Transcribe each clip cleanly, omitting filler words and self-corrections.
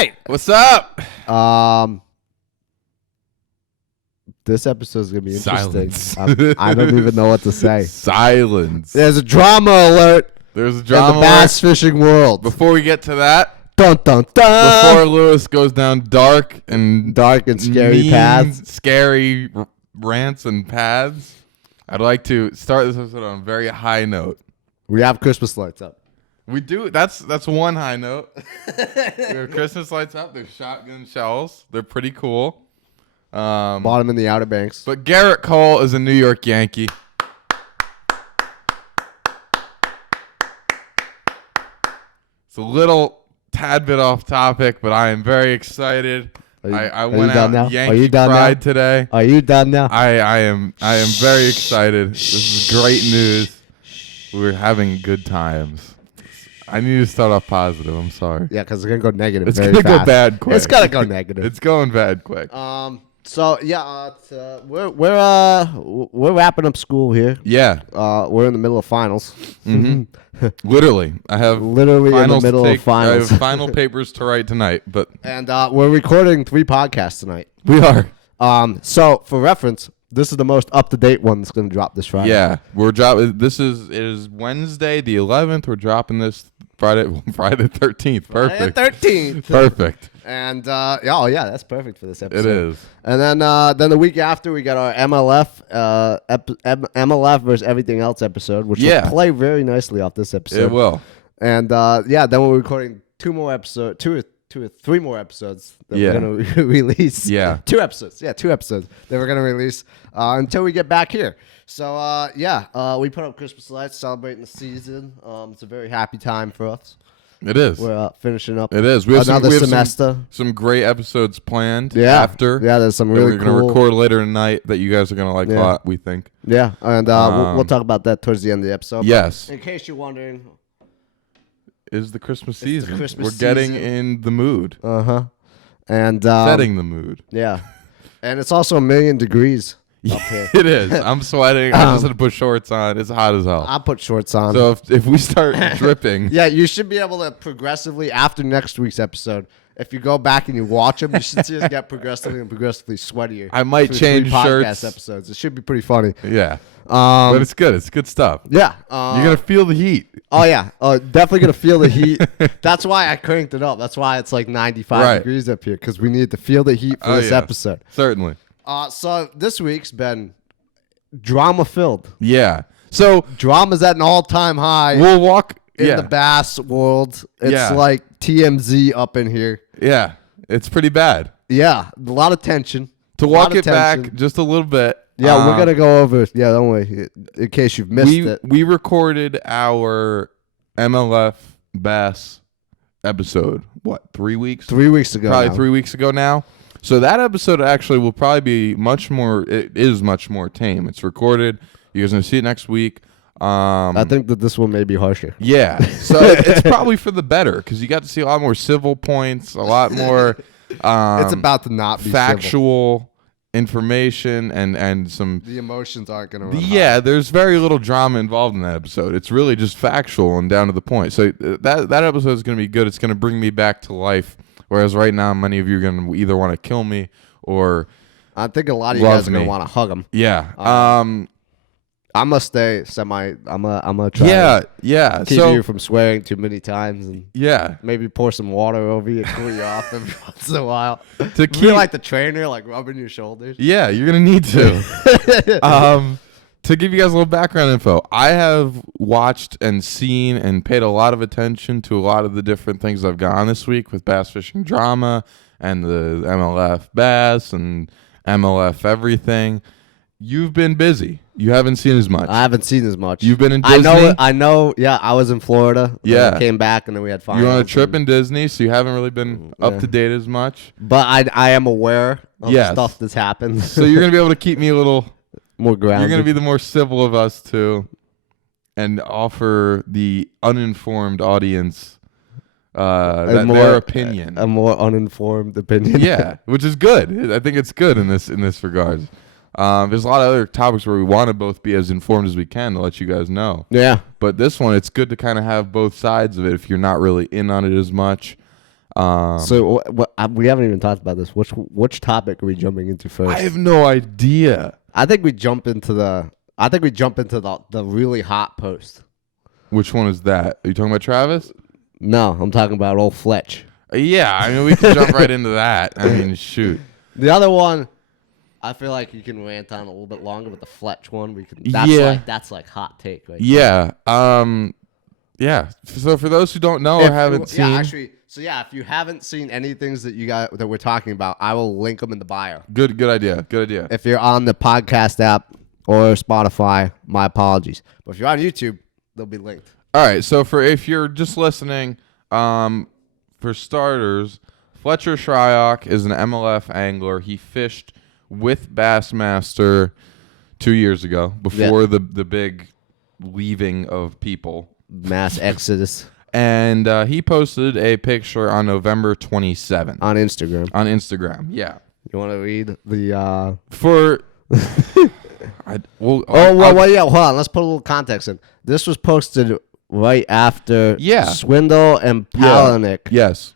right. What's up? This episode is gonna be interesting. Silence. I don't even know what to say. Silence. There's a drama alert. There's a drama in the bass fishing world. Before we get to that, dun dun dun. before Lewis goes down dark and scary paths, scary rants and paths, I'd like to start this episode on a very high note. We have Christmas lights up. We do. That's one high note. We have Christmas lights up. There's shotgun shells. They're pretty cool. Bought them in the Outer Banks. But Garrett Cole is a New York Yankee. It's a little tad bit off topic, but I am very excited. I went out and Yankee pride today. Are you done now? I am very excited. This is great news. We're having good times. I need to start off positive. I'm sorry. Yeah, because it's gonna go negative. It's gonna go bad quick. It's gonna go negative. It's going bad quick. So yeah, we're wrapping up school here. Yeah. We're in the middle of finals. Mm-hmm. Literally, I have literally in the middle of finals. I have final papers to write tonight, and we're recording 3 podcasts tonight. We are. So for reference, this is the most up to date one that's going to drop this Friday. Yeah, we're dropping. It is Wednesday the 11th. We're dropping this Friday the 13th. Perfect. Friday the 13th. Perfect. And that's perfect for this episode. It is. And then the week after we got our MLF versus everything else episode, which will play very nicely off this episode. It will. And then we're recording 2 or 3 more episodes that we're going to release. Yeah. 2 episodes. Yeah, 2 episodes that we're going to release until we get back here. So, we put up Christmas lights, celebrating the season. It's a very happy time for us. It is. We're finishing up It is. We have another semester. Some great episodes planned after. Yeah, there's some really cool. We're going to record later tonight that you guys are going to like a lot, we think. Yeah, and we'll talk about that towards the end of the episode. Yes. But in case you're wondering... Is the Christmas season. We're getting in the mood. Uh-huh. And setting the mood. Yeah. And it's also 1,000,000 degrees up here. It is. I'm sweating. I just had to put shorts on. It's hot as hell. I put shorts on. So if we start dripping. Yeah, you should be able to progressively, after next week's episode, if you go back and you watch them, you should see us get progressively sweatier. I might change podcast shirts. Episodes. It should be pretty funny. Yeah. But it's good. It's good stuff. Yeah. You're going to feel the heat. Oh, yeah. Definitely going to feel the heat. That's why I cranked it up. That's why it's like 95 degrees up here, because we needed to feel the heat for this episode. Certainly. So this week's been drama-filled. Yeah. So drama's at an all-time high. We'll walk in the bass world. It's like TMZ up in here. Yeah. It's pretty bad. Yeah. A lot of tension. To walk it back just a little bit. Yeah, we're going to go over it. Yeah, don't worry. In case you've missed it. We recorded our MLF Bass episode, 3 weeks? 3 weeks ago. Probably 3 weeks ago now. So that episode actually will probably be it is much more tame. It's recorded. You guys are going to see it next week. I think that this one may be harsher. Yeah. So it's probably for the better, because you got to see a lot more civil points, a lot more it's about to not be factual information and some... The emotions aren't going to run high. There's very little drama involved in that episode. It's really just factual and down to the point. So that episode is going to be good. It's going to bring me back to life. Whereas right now, many of you are going to either want to kill me or I think a lot of you guys are going to want to hug them. Yeah. I'm going to stay I'm going to try to keep you from swearing too many times. And maybe pour some water over you, cool you off every once in a while. To keep like the trainer, like rubbing your shoulders. Yeah, you're going to need to. To give you guys a little background info, I have watched and seen and paid a lot of attention to a lot of the different things I've gone this week with bass fishing drama and the MLF bass and MLF everything. You've been busy. You haven't seen as much. I haven't seen as much. You've been in Disney? I know. Yeah, I was in Florida. Yeah. I came back, and then we had finals. You were on a trip in Disney, so you haven't really been up to date as much. But I am aware of stuff that's happened. So you're going to be able to keep me a little... more grounded. You're going to be the more civil of us two and offer the uninformed audience their opinion. A more uninformed opinion. Yeah, which is good. I think it's good in this regard. There's a lot of other topics where we want to both be as informed as we can to let you guys know. Yeah. But this one, it's good to kind of have both sides of it if you're not really in on it as much. So we haven't even talked about this. Which topic are we jumping into first? I have no idea. I think we jump into the really hot post. Which one is that? Are you talking about Travis? No, I'm talking about old Fletch. Yeah, I mean we can jump right into that. I mean, shoot. The other one, I feel like you can rant on a little bit longer, but the Fletch one, we can. That's like hot take, right? Yeah. Yeah. So for those who don't know or haven't seen, if you haven't seen any things that we're talking about, I will link them in the bio. Good idea. If you're on the podcast app or Spotify, my apologies. But if you're on YouTube, they'll be linked. All right. So if you're just listening, for starters, Fletcher Shryock is an MLF angler. He fished with Bassmaster 2 years ago before the big leaving of people. Mass exodus. And he posted a picture on November 27th. On Instagram. Yeah. You want to read the... For... Hold on. Let's put a little context in. This was posted right after Swindle and Palahniuk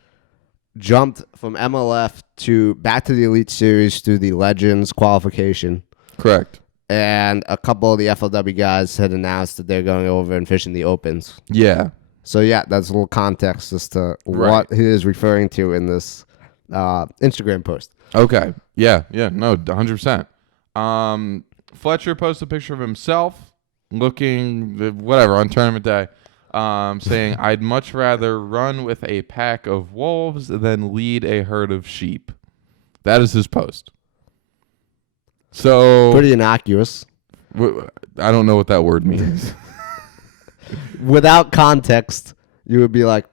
jumped from MLF back to the Elite Series through the Legends qualification. Correct. And a couple of the FLW guys had announced that they're going over and fishing the Opens. Yeah. So, that's a little context as to what he is referring to in this Instagram post. Okay. Yeah. No, 100%. Fletcher posted a picture of himself looking, on tournament day, saying, I'd much rather run with a pack of wolves than lead a herd of sheep. That is his post. So pretty innocuous. I don't know what that word means. Without context, you would be like,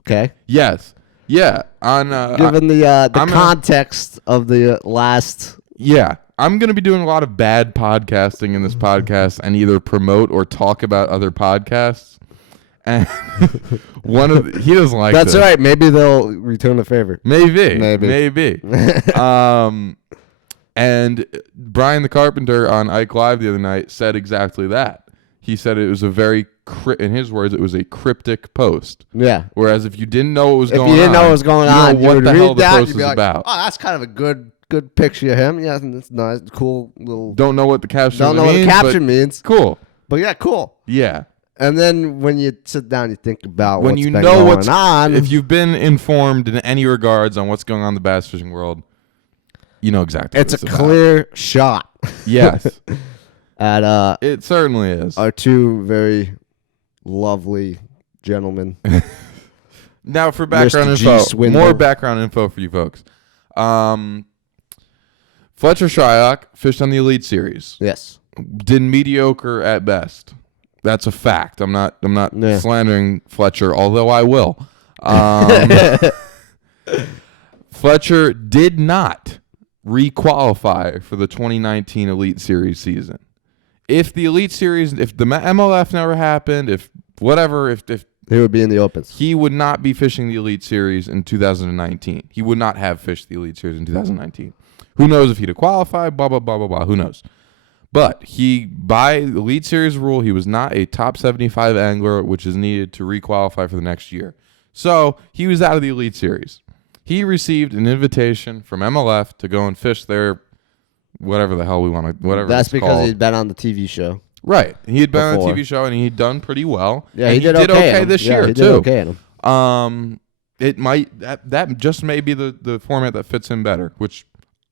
okay. Yes. Yeah. Given the context of the last. Yeah. I'm going to be doing a lot of bad podcasting in this podcast and either promote or talk about other podcasts. And he doesn't like That's all right. Maybe they'll return the favor. Maybe. And Brian the Carpenter on Ike Live the other night said exactly that. He said it was in his words, it was a cryptic post. Yeah. Whereas if you didn't know what was going on, if you didn't know what was going on, what the hell the post is about. Oh, that's kind of a good picture of him. Yeah, it's nice, cool little. Don't know what the caption means. Don't know what the caption means. Cool. But yeah, cool. Yeah. And then when you sit down, you think about what's been going on. If you've been informed in any regards on what's going on in the bass fishing world, you know exactly. It's a clear shot. Yes. It certainly is. Our two very lovely gentlemen. Now for background info, more background info for you folks. Fletcher Shryock fished on the Elite Series. Yes. Did mediocre at best. That's a fact. I'm not slandering Fletcher, although I will. Fletcher did not re-qualify for the 2019 Elite Series season. If the Elite Series, if the MLF never happened, if he would be in the Opens. He would not be fishing the Elite Series in 2019. He would not have fished the Elite Series in 2019. Who knows if he'd have qualified, blah, blah, blah, blah, blah. Who knows? But by the Elite Series rule, he was not a top 75 angler, which is needed to re-qualify for the next year. So he was out of the Elite Series. He received an invitation from MLF to go and fish their whatever the hell we want to, whatever. That's because he'd been on the TV show. Right. He had been on the TV show and he'd done pretty well. Yeah, he did okay this year, he too. Did okay in him. It might, that just may be the format that fits him better, which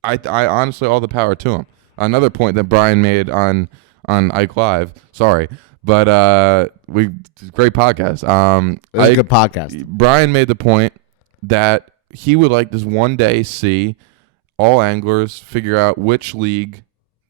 I honestly, all the power to him. Another point that Brian made on Ike Live. Sorry. But great podcast. It was a good podcast. Brian made the point that he would like to one day see all anglers figure out which league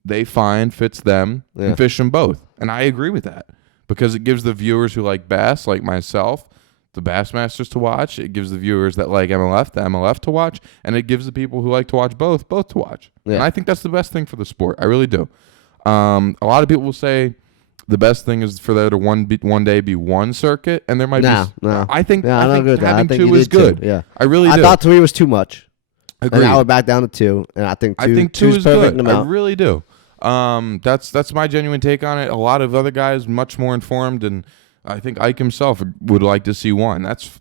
they find fits them and fish them both. And I agree with that because it gives the viewers who like bass, like myself, the Bassmasters to watch. It gives the viewers that like MLF, the MLF to watch. And it gives the people who like to watch both to watch. Yeah. And I think that's the best thing for the sport. I really do. A lot of people will say the best thing is for there to one day be one circuit. And there might be... No. I think having two is good. Yeah. I really do. I thought 3 was too much. Agreed. And now we're back down to 2. And I think 2 is good. I really do. That's my genuine take on it. A lot of other guys much more informed, and I think Ike himself would like to see 1. That's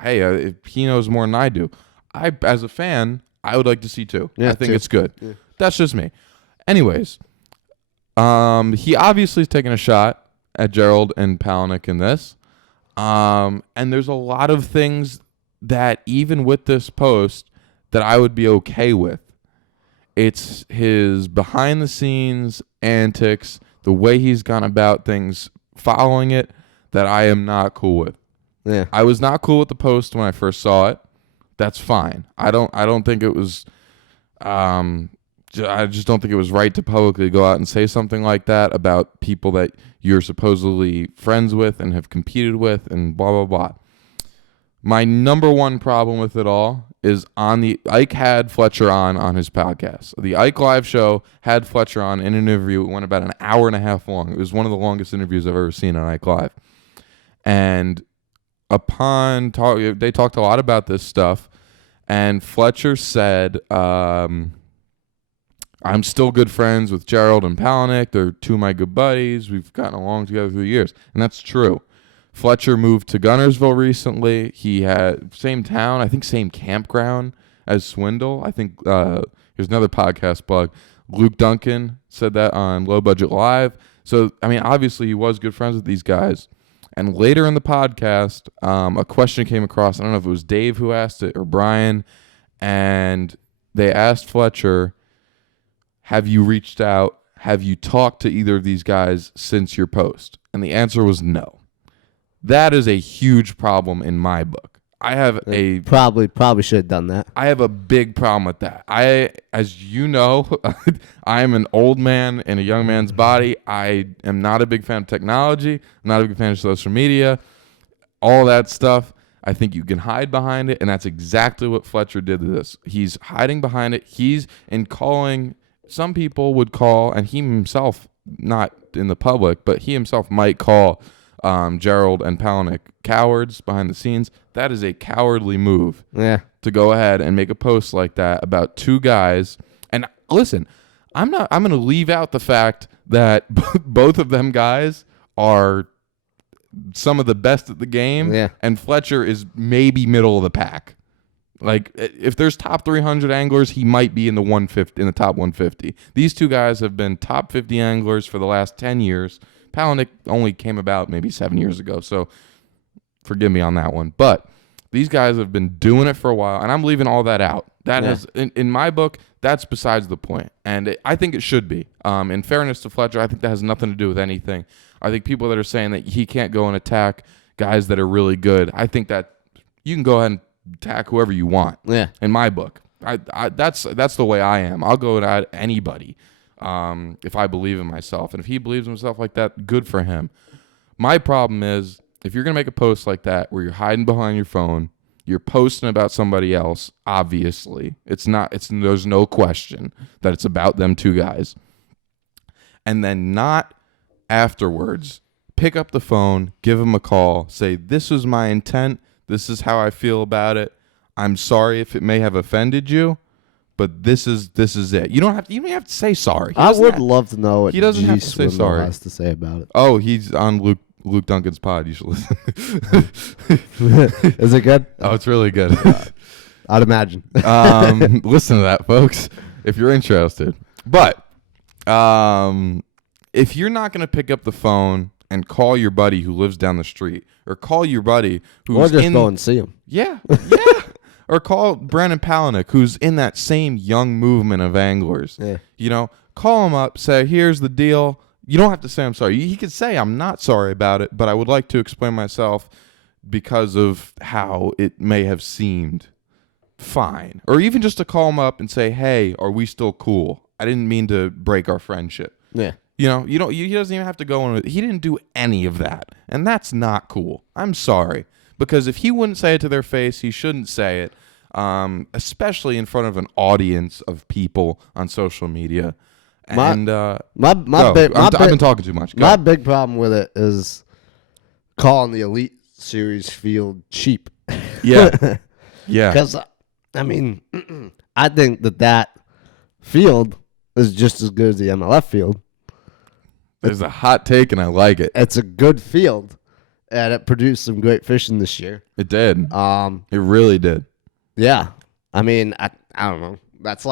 hey, if he knows more than I do. As a fan, I would like to see 2. I think it's good. Yeah. That's just me. Anyways, he obviously is taking a shot at Gerald and Palahniuk in this. And there's a lot of things that even with this post that I would be okay with. It's his behind-the-scenes antics, the way he's gone about things, following it, that I am not cool with. Yeah, I was not cool with the post when I first saw it. That's fine. I don't think it was. I just don't think it was right to publicly go out and say something like that about people that you're supposedly friends with and have competed with, and blah blah blah. My number one problem with it all is Ike had Fletcher on his podcast. The Ike Live show had Fletcher on in an interview. It went about an hour and a half long. It was one of the longest interviews I've ever seen on Ike Live. And they talked a lot about this stuff, and Fletcher said, I'm still good friends with Gerald and Palahniuk. They're 2 of my good buddies. We've gotten along together through the years. And that's true. Fletcher moved to Gunnersville recently. He had same town, I think same campground as Swindle. I think here's another podcast plug. Luke Duncan said that on Low Budget Live. So, I mean, obviously he was good friends with these guys. And later in the podcast, a question came across. I don't know if it was Dave who asked it or Brian. And they asked Fletcher, have you reached out? Have you talked to either of these guys since your post? And the answer was no. That is a huge problem in my book. I have probably should have done that. I have a big problem with that. As you know, I am an old man in a young man's body. I am not a big fan of technology. I'm not a big fan of social media. All that stuff. I think you can hide behind it, and that's exactly what Fletcher did to this. He's hiding behind it. He's in calling. Some people would call, and he himself, not in the public, but he himself might call Gerald and Palahniuk cowards behind the scenes. That is a cowardly move. Yeah. To go ahead and make a post like that about 2 guys. And listen, I'm going to leave out the fact that both of them guys are some of the best at the game. Yeah. And Fletcher is maybe middle of the pack. Like, if there's top 300 anglers, he might be in the top 150. These 2 guys have been top 50 anglers for the last 10 years. Palahniuk only came about maybe 7 years ago, so forgive me on that one. But these guys have been doing it for a while, and I'm leaving all that out. That has, in my book, that's besides the point, and I think it should be. In fairness to Fletcher, I think that has nothing to do with anything. I think people that are saying that he can't go and attack guys that are really good, I think that you can go ahead and attack whoever you want. Yeah. In my book, that's the way I am. I'll go at anybody. If I believe in myself. And if he believes in himself like that, good for him. My problem is, if you're going to make a post like that where you're hiding behind your phone, you're posting about somebody else, obviously. There's no question that it's about them 2 guys. And then not afterwards pick up the phone, give them a call, say, this was my intent, this is how I feel about it. I'm sorry if it may have offended you. But this is it. You don't have to say sorry. I would love to know what he doesn't have to say sorry. Has to say about it. Oh, he's on Luke Duncan's pod. You should listen. Is it good? Oh, it's really good. I'd imagine. Listen to that, folks, if you're interested. But if you're not going to pick up the phone and call your buddy who lives down the street, or call your buddy who's or just go and see him. Yeah. Or call Brandon Palahniuk, who's in that same young movement of anglers. Yeah. Call him up, say, here's the deal. You don't have to say I'm sorry. He could say I'm not sorry about it, but I would like to explain myself because of how it may have seemed. Fine. Or even just to call him up and say, hey, are we still cool? I didn't mean to break our friendship. Yeah. He doesn't even have to go in. He didn't do any of that. And that's not cool. I'm sorry. Because if he wouldn't say it to their face, he shouldn't say it, especially in front of an audience of people on social media. And I've been talking too much. My big problem with it is calling the Elite Series field cheap. Yeah. Yeah. Because, I mean, I think that field is just as good as the MLF field. There's a hot take, and I like it. It's a good field. and it produced some great fishing this year. It did. It really did. Yeah. I mean, I don't know. That's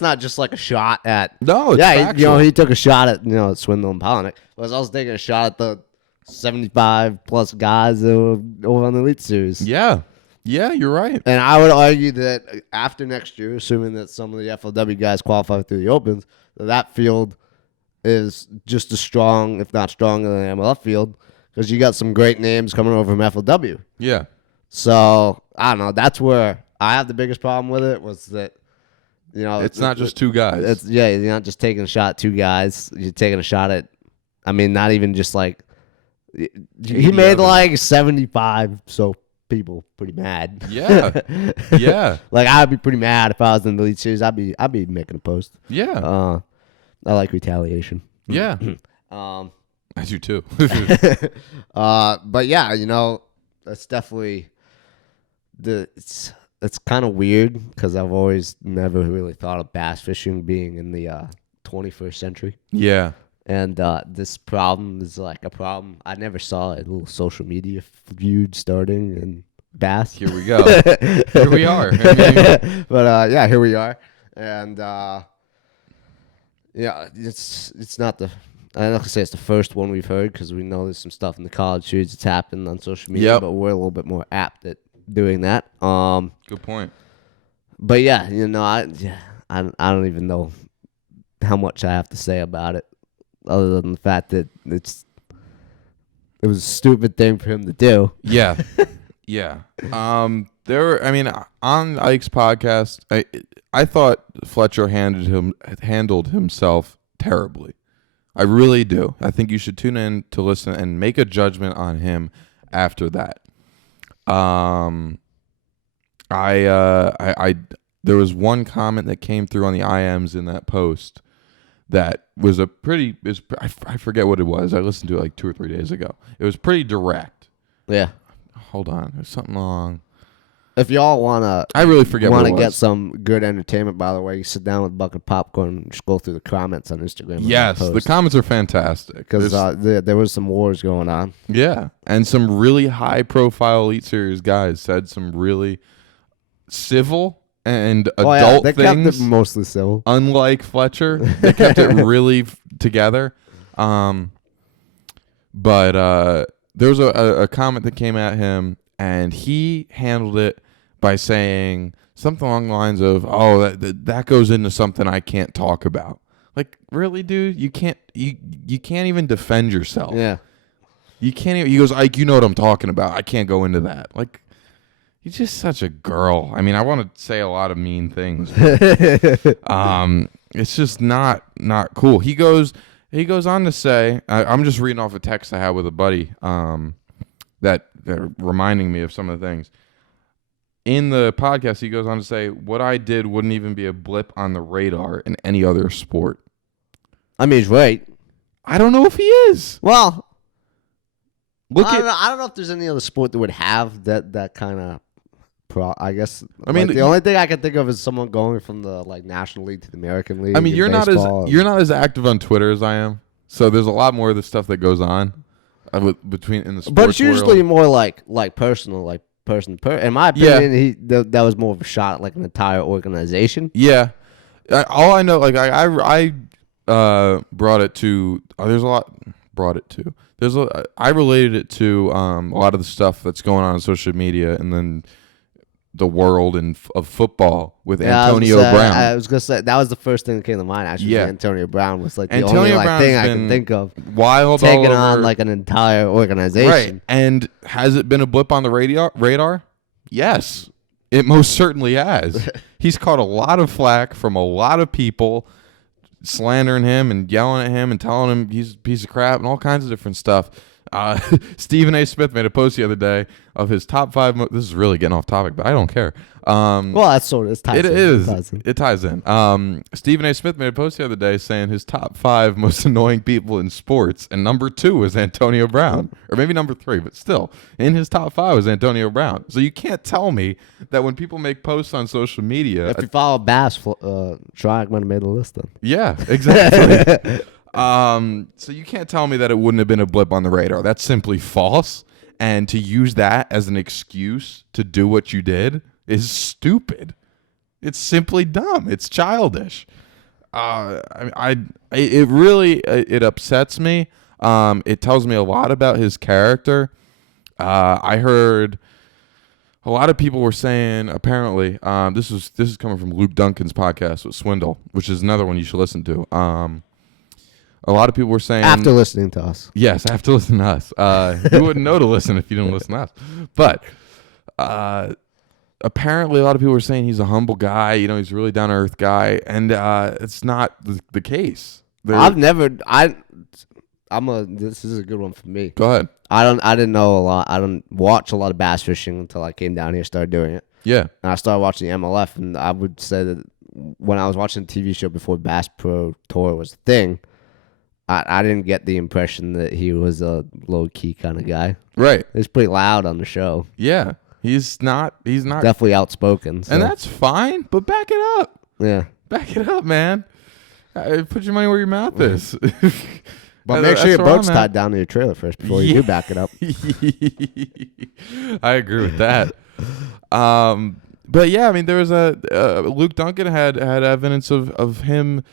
not just like a shot at. No, it's factual. He took a shot at Swindle and Polnick. I was also taking a shot at the 75 plus guys that were over on the Elite Series. Yeah. Yeah, you're right. And I would argue that after next year, assuming that some of the FLW guys qualify through the Opens, that field is just as strong, if not stronger than the MLF field, because you got some great names coming over from FLW. Yeah. So, I don't know. That's where I have the biggest problem with it was that, it's not just two guys. You're not just taking a shot at two guys. You're taking a shot at, not even just like, he made like 75, so people pretty mad. Yeah. Yeah. Like, I'd be pretty mad if I was in the Elite Series. I'd be making a post. Yeah. I like retaliation. Yeah. I do too. But yeah, that's definitely it's kind of weird because I've always never really thought of bass fishing being in the 21st century. Yeah. And this problem is like a problem. I never saw a little social media feud starting in bass. Here we go. Here we are. But here we are. And it's not the. I'm not gonna say it's the first one we've heard because we know there's some stuff in the college series that's happened on social media, but we're a little bit more apt at doing that. Good point. But yeah, I don't even know how much I have to say about it, other than the fact that it was a stupid thing for him to do. Yeah, yeah. On Ike's podcast, I thought Fletcher handled himself terribly. I really do. I think you should tune in to listen and make a judgment on him after that. There was one comment that came through on the IMs in that post that was I forget what it was. I listened to it like 2 or 3 days ago. It was pretty direct. Yeah. Hold on. There's something wrong. If y'all wanna, I really forget. Want to get some good entertainment, by the way, you sit down with a bucket of popcorn and just go through the comments on Instagram. Yes, the comments are fantastic because there was some wars going on. Yeah, and some really high-profile Elite Series guys said some really civil and adult they things. Kept it mostly civil, unlike Fletcher. They kept it really together. But there was a comment that came at him, and he handled it by saying something along the lines of, "Oh, that goes into something I can't talk about." Like, really, dude? You can't even defend yourself. Yeah. You can't even. He goes, "Ike, you know what I'm talking about. I can't go into that." Like, he's just such a girl. I mean, I want to say a lot of mean things. But, it's just not cool. He goes on to say, I'm just reading off a text I had with a buddy that reminding me of some of the things. In the podcast, he goes on to say, what I did wouldn't even be a blip on the radar in any other sport. I mean, he's right. I don't know if he is. Well, I don't know if there's any other sport that would have that kind of I guess. I mean, the only thing I can think of is someone going from the National League to the American League. I mean, you're not as active on Twitter as I am, so there's a lot more of the stuff that goes on between in the sports. But it's usually more like personal, like person to person. In my opinion, that was more of a shot at an entire organization. Yeah, all I know, I brought it to. There's a lot. Brought it to. I related it to a lot of the stuff that's going on social media, and then the world of football with Antonio Brown. I was gonna say that was the first thing that came to mind. Actually, Antonio Brown was the Antonio only Brown's thing I can think of. Wild, taking on an entire organization. Right, and has it been a blip on the radar? Yes, it most certainly has. He's caught a lot of flack from a lot of people slandering him and yelling at him and telling him he's a piece of crap and all kinds of different stuff. Stephen A. Smith made a post the other day of his top 5. This is really getting off topic, but I don't care. Well, that's sort of it ties in. Stephen A. Smith made a post the other day saying his top 5 most annoying people in sports, and number 2 was Antonio Brown, or maybe number 3, but still in his top 5 was Antonio Brown. So you can't tell me that when people make posts on social media, if you follow Bass, Triag might have made a list then. Yeah, exactly. So you can't tell me that it wouldn't have been a blip on the radar. That's simply false. And to use that as an excuse to do what you did is stupid. It's simply dumb. It's childish. It really upsets me. It tells me a lot about his character. I heard a lot of people were saying, apparently, this is coming from Luke Duncan's podcast with Swindle, which is another one you should listen to. A lot of people were saying... After listening to us. Yes, after listening to us. You wouldn't know to listen if you didn't listen to us. But apparently a lot of people were saying he's a humble guy. He's a really down-to-earth guy. And it's not the case. This is a good one for me. Go ahead. I didn't know a lot. I don't watch a lot of bass fishing until I came down here and started doing it. Yeah. And I started watching the MLF, and I would say that when I was watching the TV show before Bass Pro Tour was a thing, I didn't get the impression that he was a low-key kind of guy. Right. He's pretty loud on the show. Yeah. He's not definitely outspoken. So. And that's fine, but back it up. Yeah. Back it up, man. Put your money where your mouth is. But make sure your boat's tied down to your trailer first before you do back it up. I agree with that. But yeah, I mean, there was Luke Duncan had evidence of him.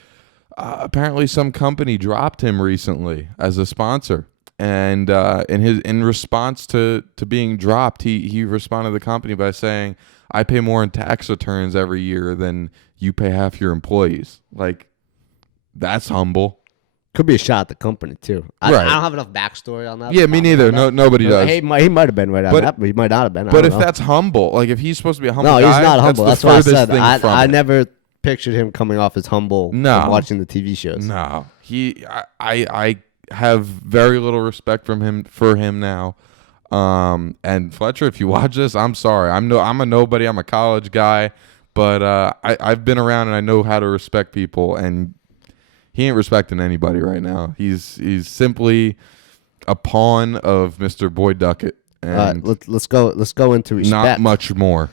Apparently, some company dropped him recently as a sponsor, and in response to being dropped, he responded to the company by saying, "I pay more in tax returns every year than you pay half your employees." Like, that's humble. Could be a shot at the company too. I don't have enough backstory on that. Yeah, me neither. Nobody does. He might have been right on that, but he might not have been. But if that's humble, like if he's supposed to be a humble guy, he's not humble. That's what I said. I it. never pictured him coming off as humble. No, watching the TV shows. No, I have very little respect for him now. And Fletcher, if you watch this, I'm sorry. I'm a nobody. I'm a college guy, but I've been around and I know how to respect people, and he ain't respecting anybody right now. He's simply a pawn of Mr. Boyd Duckett. And let's go into respect. Not much more.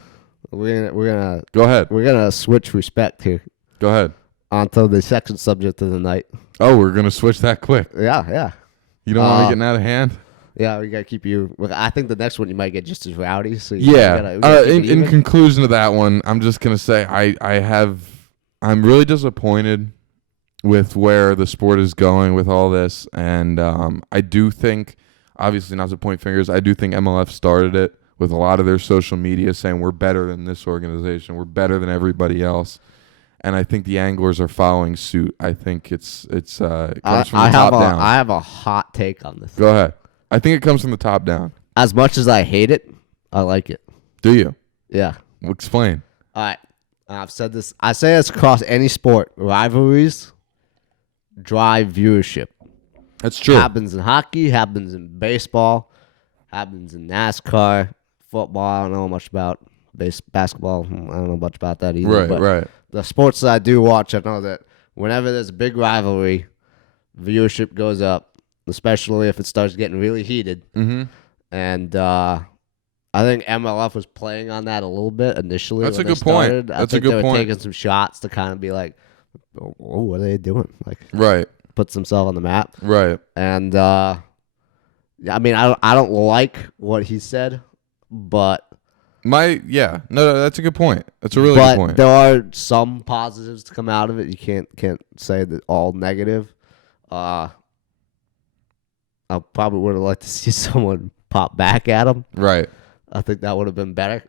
We're gonna go ahead. We're gonna switch respect here. Go ahead. Onto the second subject of the night. Oh, we're gonna switch that quick. Yeah. You don't want me getting out of hand? Yeah, we gotta keep you. I think the next one you might get just as rowdy. So in conclusion to that one, I'm just gonna say I'm really disappointed with where the sport is going with all this, and I do think, obviously not to point fingers, I do think MLF started it with a lot of their social media saying we're better than this organization, we're better than everybody else, and I think the anglers are following suit. I think it comes from the top down. I have a hot take on this. Go ahead. I think it comes from the top down. As much as I hate it, I like it. Do you? Yeah. Explain. All right. I've said this. I say this across any sport. Rivalries drive viewership. That's true. Happens in hockey, happens in baseball, happens in NASCAR, football. I don't know much about basketball. I don't know much about that either. Right. The sports that I do watch, I know that whenever there's a big rivalry, viewership goes up, especially if it starts getting really heated. Mm-hmm. And I think MLF was playing on that a little bit initially. That's a good point. That's a good point. They were taking some shots to kind of be like, oh, what are they doing? Like, right. Puts themselves on the map. Right. And I mean, I don't like what he said, but that's a good point. That's a really good point. There are some positives to come out of it. You can't say that all negative. I probably would have liked to see someone pop back at him. Right. I think that would have been better.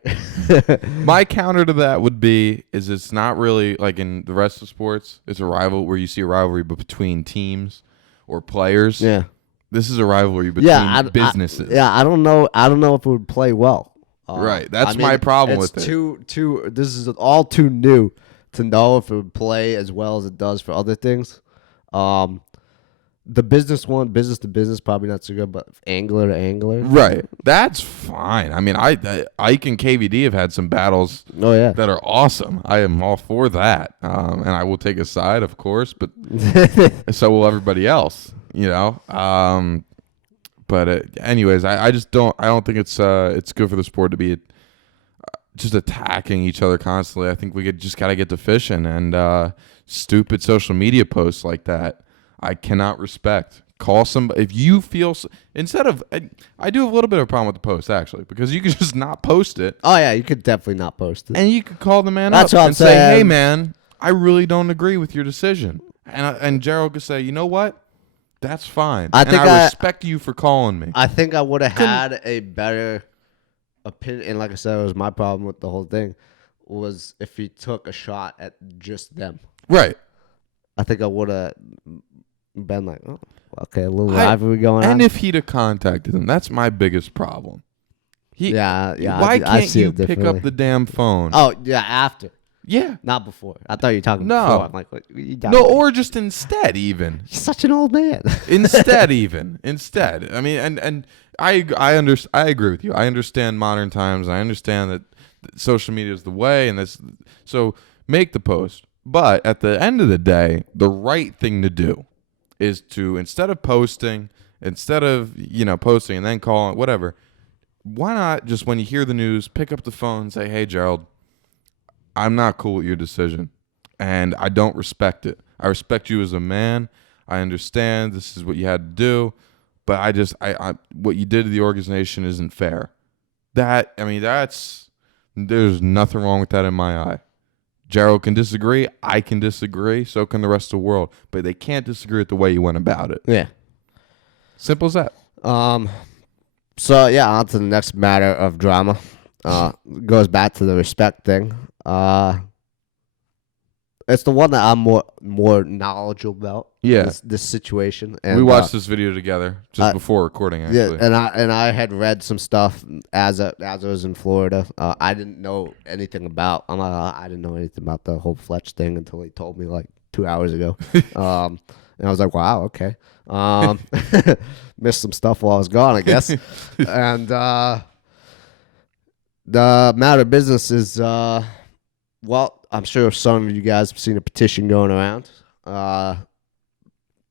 My counter to that would be it's not really like in the rest of sports. It's a rival where you see a rivalry between teams or players. Yeah. This is a rivalry between businesses. I don't know if it would play well. Right. That's my problem with it. This is all too new to know if it would play as well as it does for other things. The business to business, probably not so good, but angler to angler. Right. That's fine. I mean, Ike and KVD have had some battles that are awesome. I am all for that. And I will take a side, of course, but so will everybody else, you know? But anyways, I don't think it's good for the sport to be just attacking each other constantly. I think we just got to get to fishing, and stupid social media posts like that I cannot respect. Call somebody. If you feel instead of, I do have a little bit of a problem with the post actually, because you could just not post it. Oh yeah, you could definitely not post it, and you could call the man That's up and say, "Hey man, I really don't agree with your decision." And Gerald could say, "You know what? That's fine. I respect you for calling me." I think I would have had a better opinion. And like I said, it was my problem with the whole thing was if he took a shot at just them. Right. I think I would have been like, oh, okay, a little rivalry going on. And if he'd have contacted him, that's my biggest problem. Yeah. Why can't you pick up the damn phone? Oh, yeah, after. Yeah. Not before. I thought you were talking before. I'm like, what, no, or just instead even. You're such an old man. Instead. I mean, and I agree with you. I understand modern times. I understand that social media is the way, and this. So make the post. But at the end of the day, the right thing to do is to, instead of posting and then calling, whatever, why not just when you hear the news, pick up the phone and say, "Hey, Gerald, I'm not cool with your decision, and I don't respect it. I respect you as a man. I understand this is what you had to do, but I what you did to the organization isn't fair." There's nothing wrong with that in my eye. Gerald can disagree. I can disagree. So can the rest of the world. But they can't disagree with the way you went about it. Yeah. Simple as that. So, yeah, on to the next matter of drama. Goes back to the respect thing. It's the one that I'm more knowledgeable about. Yeah. This situation. And we watched this video together just before recording, actually. Yeah, and I had read some stuff as I was in Florida. I didn't know anything about. I didn't know anything about the whole Fletch thing until he told me like 2 hours ago. And I was like, wow, okay. Missed some stuff while I was gone, I guess. And the matter of business is, well, I'm sure some of you guys have seen a petition going around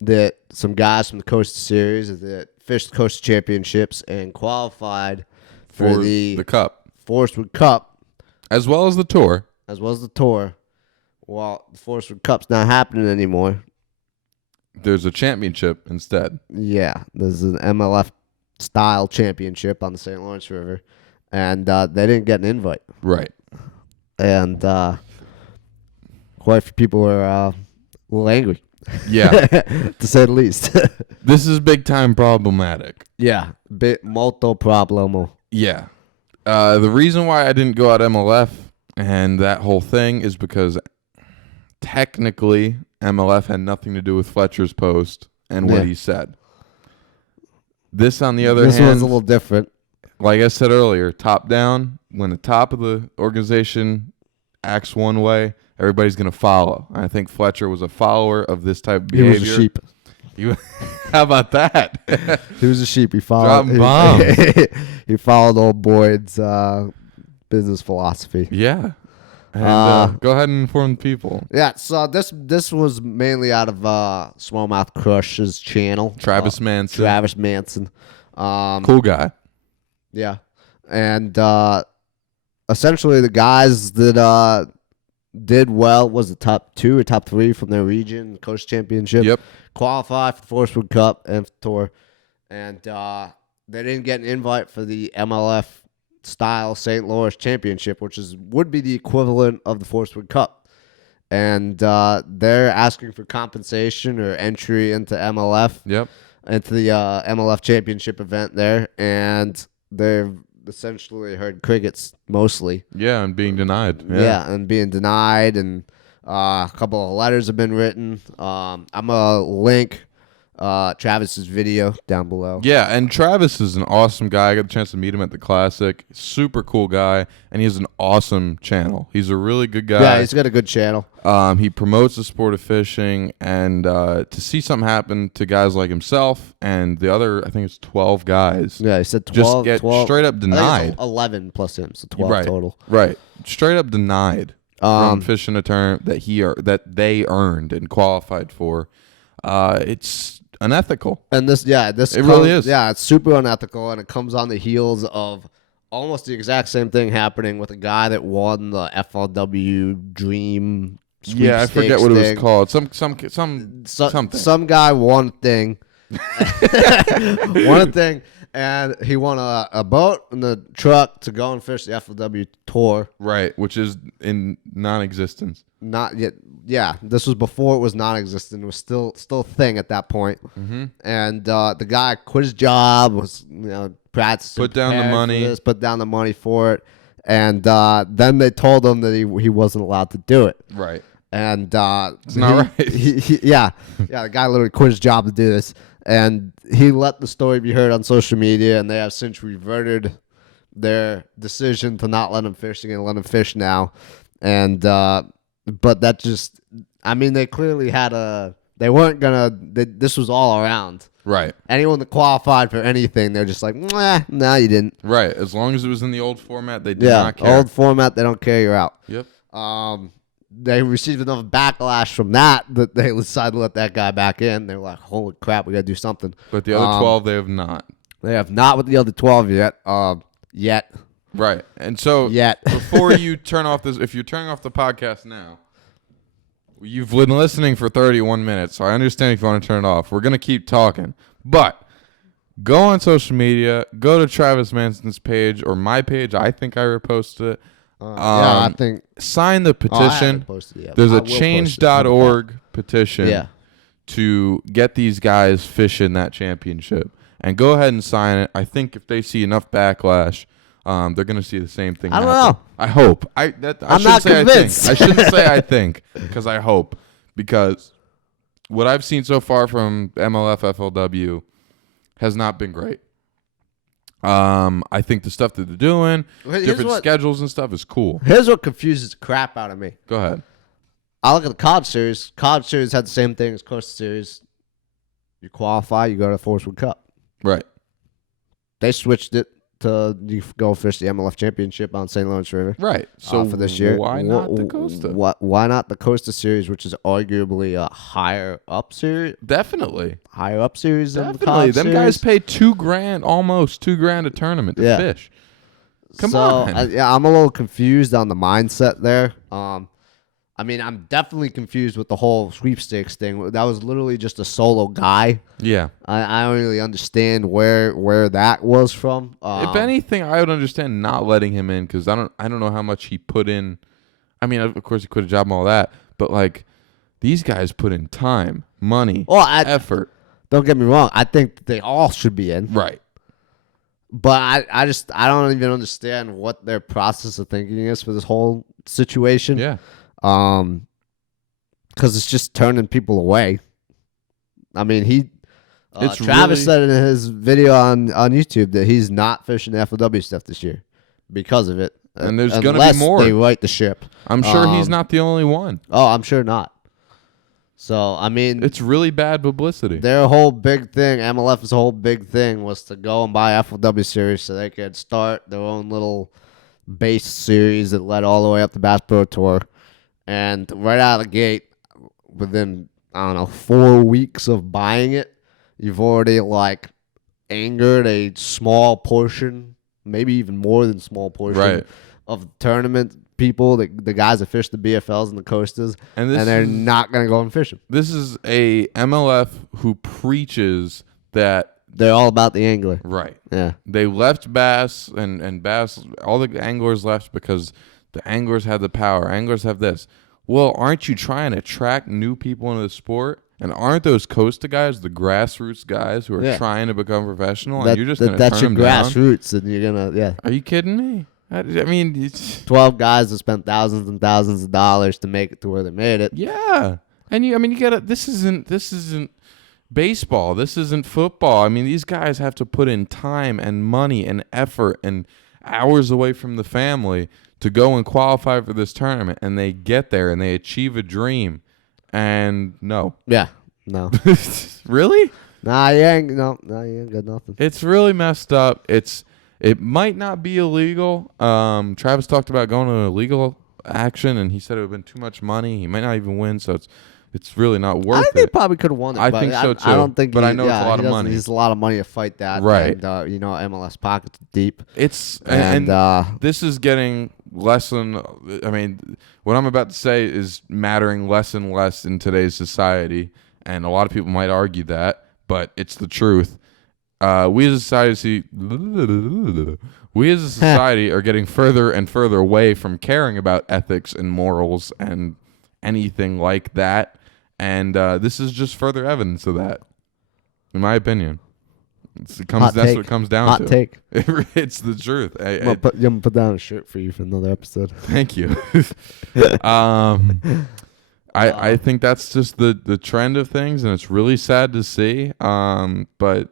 that some guys from the Coastal Series that fished the Coastal Championships and qualified for the Cup, Forestwood Cup, as well as the tour. Well, the Forestwood Cup's not happening anymore. There's a championship instead. Yeah, there's an MLF style championship on the St. Lawrence River, and they didn't get an invite. Right. And quite a few people were a little angry. Yeah. To say the least. This is big time problematic. Yeah. Molto problemo. Yeah. The reason why I didn't go out MLF and that whole thing is because technically MLF had nothing to do with Fletcher's post and what he said. This, on the other hand, was a little different. Like I said earlier, top down, when the top of the organization acts one way, everybody's going to follow. I think Fletcher was a follower of this type of behavior. He was a sheep. How about that? He was a sheep. He followed. Dropping bombs. He followed old Boyd's business philosophy. Yeah. And go ahead and inform the people. Yeah, so this was mainly out of Smallmouth Crush's channel. Travis Manson. Cool guy. Yeah. And essentially the guys that did well was the top 2 or top 3 from their region, Coast Championship. Yep. Qualified for the Forestwood Cup and Tour. And they didn't get an invite for the MLF style St. Lawrence Championship, which would be the equivalent of the Forestwood Cup. And they're asking for compensation or entry into MLF. Yep. Into the MLF Championship event there. And they've essentially heard crickets mostly. Yeah, and being denied. Yeah, and being denied. And a couple of letters have been written. I'm going to link Travis's video down below. Yeah, and Travis is an awesome guy. I got the chance to meet him at the Classic. Super cool guy, and he has an awesome channel. He's a really good guy. Yeah, he's got a good channel. He promotes the sport of fishing, and to see something happen to guys like himself and the other, I think it's 12 guys. Yeah, he said 12. Just get 12, straight up denied. 11 plus him, so 12 total. Right, straight up denied from fishing a tournament that they earned and qualified for. It's unethical. And really is. Yeah, it's super unethical, and it comes on the heels of almost the exact same thing happening with a guy that won the FLW Dream. Yeah, I forget what it was called. Something. Some guy won a thing, Won a thing, and he won a boat and a truck to go and fish the FLW tour. Right, which is in non-existence. Not yet. Yeah, this was before it was non-existent. It was still a thing at that point. Mm-hmm. And the guy quit his job, was practicing, put down the money, put down the money for it, and then they told him that he wasn't allowed to do it. Right. And it's not right. The guy literally quit his job to do this, and he let the story be heard on social media, and they have since reverted their decision to not let him fish. They're gonna let him fish now, and but that just, I mean, they clearly had they weren't gonna. This was all around. Right. Anyone that qualified for anything, they're just like, no, you didn't. Right. As long as it was in the old format, they did not care. Old format, they don't care. You're out. Yep. They received enough backlash from that they decided to let that guy back in. They were like, holy crap, we got to do something. But the other 12, they have not. They have not with the other 12 yet. Right. And so before you turn off this, if you're turning off the podcast now, you've been listening for 31 minutes, so I understand if you want to turn it off. We're going to keep talking. But go on social media, go to Travis Manson's page or my page. I think I reposted it. I think. Sign the petition. There's a change.org petition to get these guys fishing that championship. And go ahead and sign it. I think if they see enough backlash, they're going to see the same thing. I don't know. I hope. I'm not convinced. I shouldn't say I think, because I hope. Because what I've seen so far from MLF FLW has not been great. I think the stuff that they're doing, different schedules and stuff, is cool. Here's what confuses the crap out of me. Go ahead. I look at the college series. College series had the same thing as Coastal Series. You qualify, you go to the Forest Wood Cup. Right. They switched it to you go fish the MLF Championship on St. Lawrence River. Right. So for this year, why not the Costa? Why not the Costa Series, which is arguably a higher up series? Definitely higher up series. Definitely. Than the college Them series. guys pay $2,000, almost $2,000 a tournament to fish. Come on. I'm a little confused on the mindset there. I mean, I'm definitely confused with the whole sweepstakes thing. That was literally just a solo guy. Yeah. I don't really understand where that was from. If anything, I would understand not letting him in, because I don't know how much he put in. I mean, of course, he quit a job and all that, but like these guys put in time, money, effort. Don't get me wrong. I think they all should be in. Right. But I don't even understand what their process of thinking is for this whole situation. Yeah. Because it's just turning people away. I mean, Travis said in his video on YouTube that he's not fishing the FLW stuff this year because of it. And there's going to be more. They right the ship. I'm sure he's not the only one. Oh, I'm sure not. So, I mean, it's really bad publicity. Their whole big thing, MLF's whole big thing, was to go and buy FLW series so they could start their own little base series that led all the way up the Bass Pro Tour. And right out of the gate, within, 4 weeks of buying it, you've already, angered a small portion, maybe even more than small portion of the tournament people, the guys that fish the BFLs and the Costas, and they're not going to go and fish them. This is a MLF who preaches that they're all about the angler. Right. Yeah. They left bass, and bass, all the anglers left because the anglers had the power. Anglers have this. Well, aren't you trying to attract new people into the sport? And aren't those Costa guys the grassroots guys who are trying to become professional? And you're just going to turn them down? That's your grassroots, and you're going to, Are you kidding me? I mean, 12 guys that spent thousands and thousands of dollars to make it to where they made it. Yeah. And you got to, this isn't baseball. This isn't football. I mean, these guys have to put in time and money and effort and hours away from the family to go and qualify for this tournament, and they get there and they achieve a dream, and no. Yeah, no. Really? Nah, you ain't got nothing. It's really messed up. It might not be illegal. Travis talked about going to illegal action, and he said it would have been too much money. He might not even win, so it's really not worth it. I think they probably could have won it. I think so too. I don't think, but I know it's a lot of money. He's a lot of money to fight that, right? And MLS pockets deep. And this is getting less than. I mean, what I'm about to say is mattering less and less in today's society, and a lot of people might argue that. but it's the truth. We as a society are getting further and further away from caring about ethics and morals and anything like that. And this is just further evidence of that, in my opinion. That's what it comes down to. Hot take. It's the truth. I'm gonna put down a shirt for you for another episode. Thank you. I think that's just the trend of things, and it's really sad to see. But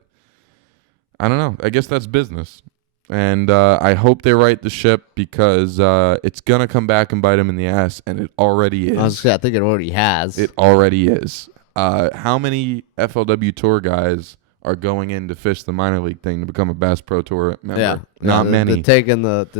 I don't know. I guess that's business. And I hope they right the ship because it's going to come back and bite them in the ass, and it already is. I think it already has. It already is. How many FLW Tour guys are going in to fish the minor league thing to become a Bass Pro Tour member? Yeah. Not many. They're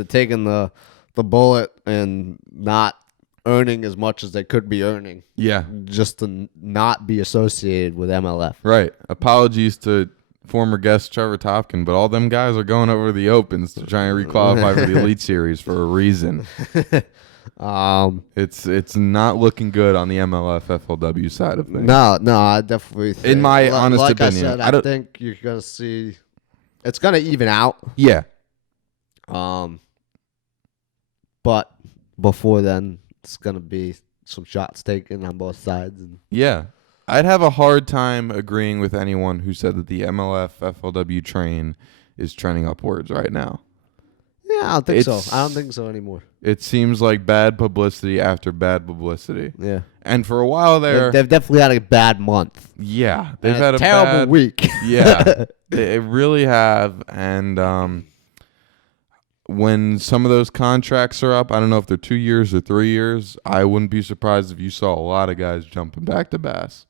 taking the bullet and not earning as much as they could be earning. Yeah. Just to not be associated with MLF. Right. Apologies to former guest Trevor Topkin, but all them guys are going over the Opens to try and requalify for the Elite Series for a reason. It's not looking good on the MLF FLW side of things. No, I definitely think, in my honest opinion, I think you're gonna see it's gonna even out. Yeah. But before then, it's gonna be some shots taken on both sides. And yeah. I'd have a hard time agreeing with anyone who said that the MLF FLW train is trending upwards right now. Yeah, I don't think so. I don't think so anymore. It seems like bad publicity after bad publicity. Yeah. And for a while there, they've definitely had a bad month. Yeah, they've had a terrible week. Yeah, they really have. And when some of those contracts are up, I don't know if they're 2 years or 3 years, I wouldn't be surprised if you saw a lot of guys jumping back to Bass.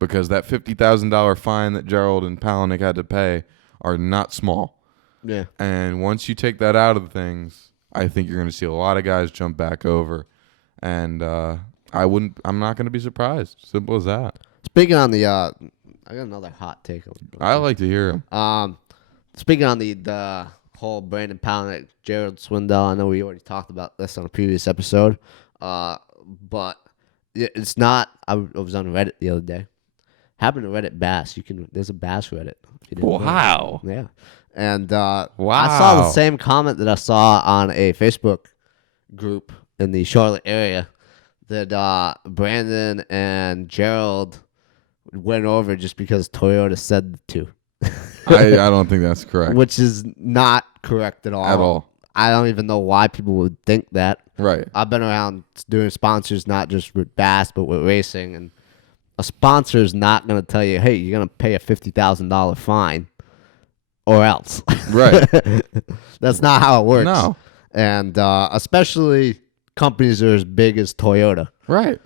Because that $50,000 fine that Gerald and Palaniuk had to pay are not small. Yeah. And once you take that out of things, I think you're going to see a lot of guys jump back over. And I'm not going to be surprised. Simple as that. Speaking on the I got another hot take. I like to hear him. Speaking on the whole Brandon Palaniuk, Gerald Swindell, I know we already talked about this on a previous episode. But it's not. I was on Reddit the other day. Happened to Reddit Bass. There's a Bass Reddit. Wow. Yeah. And wow. I saw the same comment that I saw on a Facebook group in the Charlotte area that Brandon and Gerald went over just because Toyota said to. I don't think that's correct. Which is not correct at all. At all. I don't even know why people would think that. Right. I've been around doing sponsors not just with Bass but with racing, and a sponsor is not going to tell you, hey, you're going to pay a $50,000 fine or else. Right. That's not how it works. No. And especially companies that are as big as Toyota. Right.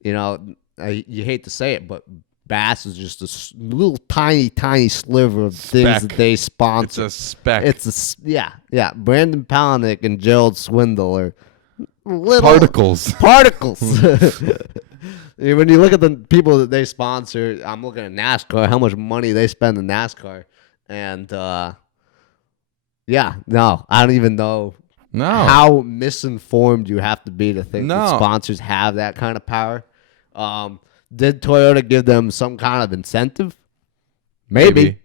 You know, you hate to say it, but Bass is just a little tiny sliver of things that they sponsor. It's a speck. Yeah. Brandon Palaniuk and Gerald Swindell are little particles. When you look at the people that they sponsor, I'm looking at NASCAR, how much money they spend in NASCAR. And, I don't even know how misinformed you have to be to think that sponsors have that kind of power. Did Toyota give them some kind of incentive? Maybe.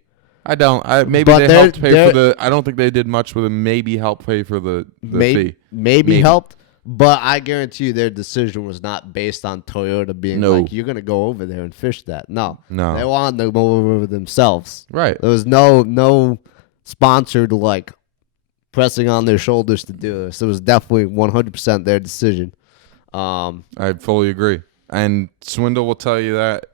I don't. Maybe they helped pay for the. I don't think they did much with them. Maybe help pay for the fee. Maybe helped. But I guarantee you their decision was not based on Toyota being like, you're going to go over there and fish that. No. They wanted to go over themselves. Right. There was no sponsor to, like, pressing on their shoulders to do this. It was definitely 100% their decision. I fully agree. And Swindell will tell you that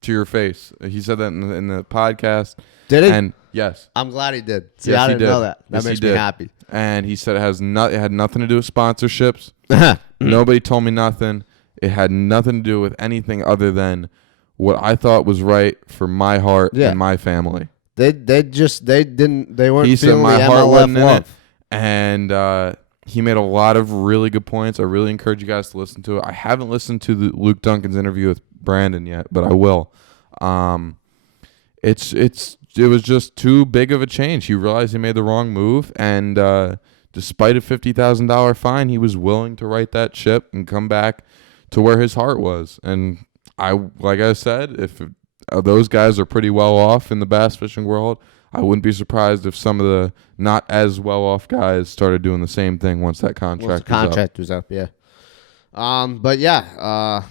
to your face. He said that in the podcast. Did he? And yes. I'm glad he did. See, I didn't know that. That makes me happy. And he said it had nothing to do with sponsorships. Nobody told me nothing. It had nothing to do with anything other than what I thought was right for my heart and my family. They weren't he feeling said my the heart MLF wasn't in love. it. And he made a lot of really good points. I really encourage you guys to listen to it. I haven't listened to Luke Duncan's interview with Brandon yet, but I will. It was just too big of a change. He realized he made the wrong move, and despite a $50,000 fine, he was willing to right that ship and come back to where his heart was. And like I said, if those guys are pretty well off in the bass fishing world. I wouldn't be surprised if some of the not as well off guys started doing the same thing once that contract was up. Yeah. But yeah,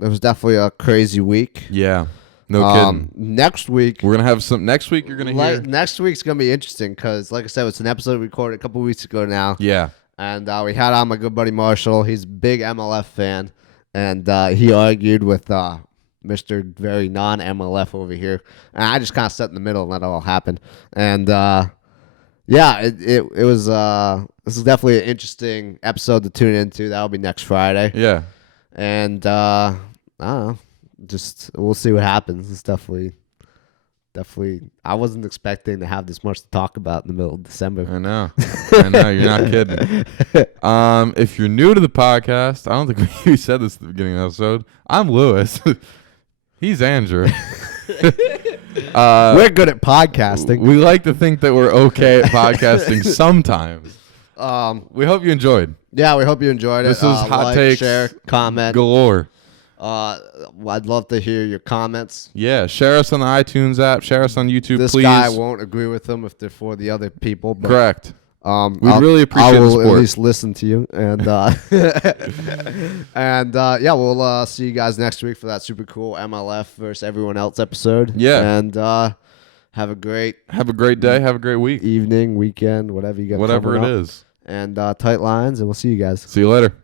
it was definitely a crazy week. Yeah. No kidding. Next week we're gonna have some. Next week you're gonna hear. Next week's gonna be interesting because, like I said, it's an episode we recorded a couple weeks ago now. Yeah. And we had on my good buddy Marshall. He's a big MLF fan, and he argued with Mr. Very non-MLF over here, and I just kind of sat in the middle and let it all happen. And yeah, it was this is definitely an interesting episode to tune into. That'll be next Friday. Yeah. And I don't know, just we'll see what happens. It's definitely. I wasn't expecting to have this much to talk about in the middle of December. I know. You're not kidding. If you're new to the podcast, I don't think we said this at the beginning of the episode. I'm Lewis. He's Andrew. We're good at podcasting. We like to think that we're okay at podcasting sometimes. We hope you enjoyed. Yeah, we hope you enjoyed it. This is hot takes, share, comment galore. I'd love to hear your comments. Yeah, share us on the iTunes app. Share us on YouTube, please. This guy won't agree with them if they're for the other people. But, correct. We really appreciate the support. I will at least listen to you. And and yeah, we'll see you guys next week for that super cool MLF versus everyone else episode. Yeah. And have a great day. Have a great week. Evening, weekend, whatever you got. Whatever it is. And tight lines, and we'll see you guys. See you later.